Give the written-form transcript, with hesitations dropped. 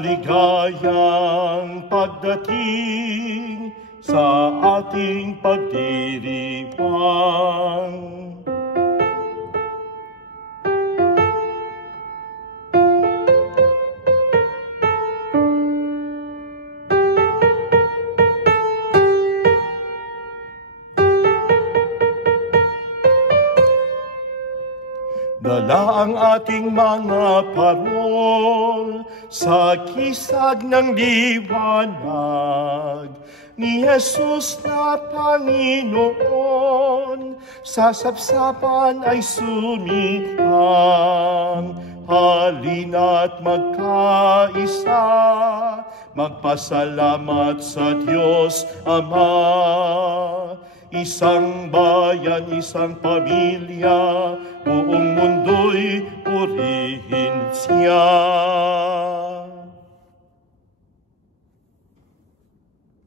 maligayang pagdating sa ating pagdiriwang. Dala ang ating mga parol sa kisag ng liwanag ni Jesus na Panginoon. Sa sapsapan ay sumikang, halina't magkaisa, magpasalamat sa Diyos Ama. Isang bayan, isang pamilya, buong mundo'y purihin siya.